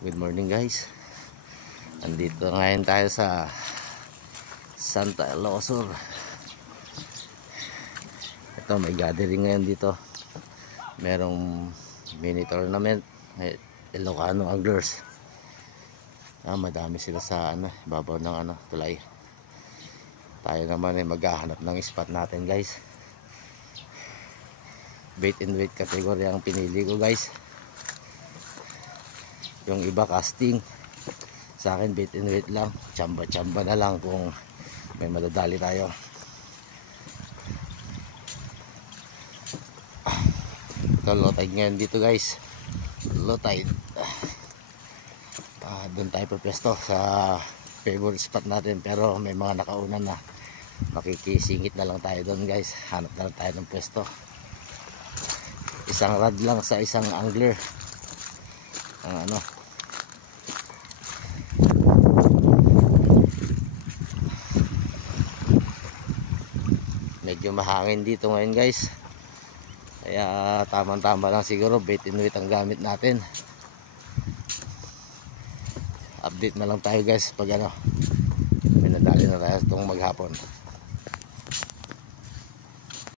Good morning guys. Andito ngayon tayo sa Santa Ilocos. Ito may gathering ngayon dito. Merong mini tournament, Ilocano anglers. Madami sila sa babaw ng tulay. Tayo naman ay maghahanap ng spot natin guys. Bait and weight category ang pinili ko guys. Yung iba casting, sa akin bait and weight lang. Chamba na lang kung may madadali tayo. Ito low tide ngayon dito guys. Low tide. Doon tayo pwesto sa favorite spot natin, pero may mga nakauna na. Makikisingit na lang tayo doon guys. Hanap na lang tayo ng pwesto. Isang rod lang sa isang angler ang medyo mahangin dito ngayon guys, kaya tamang-tama lang siguro bait and weight ang gamit natin. Update na lang tayo guys pag may nadali na tayo itong maghapon.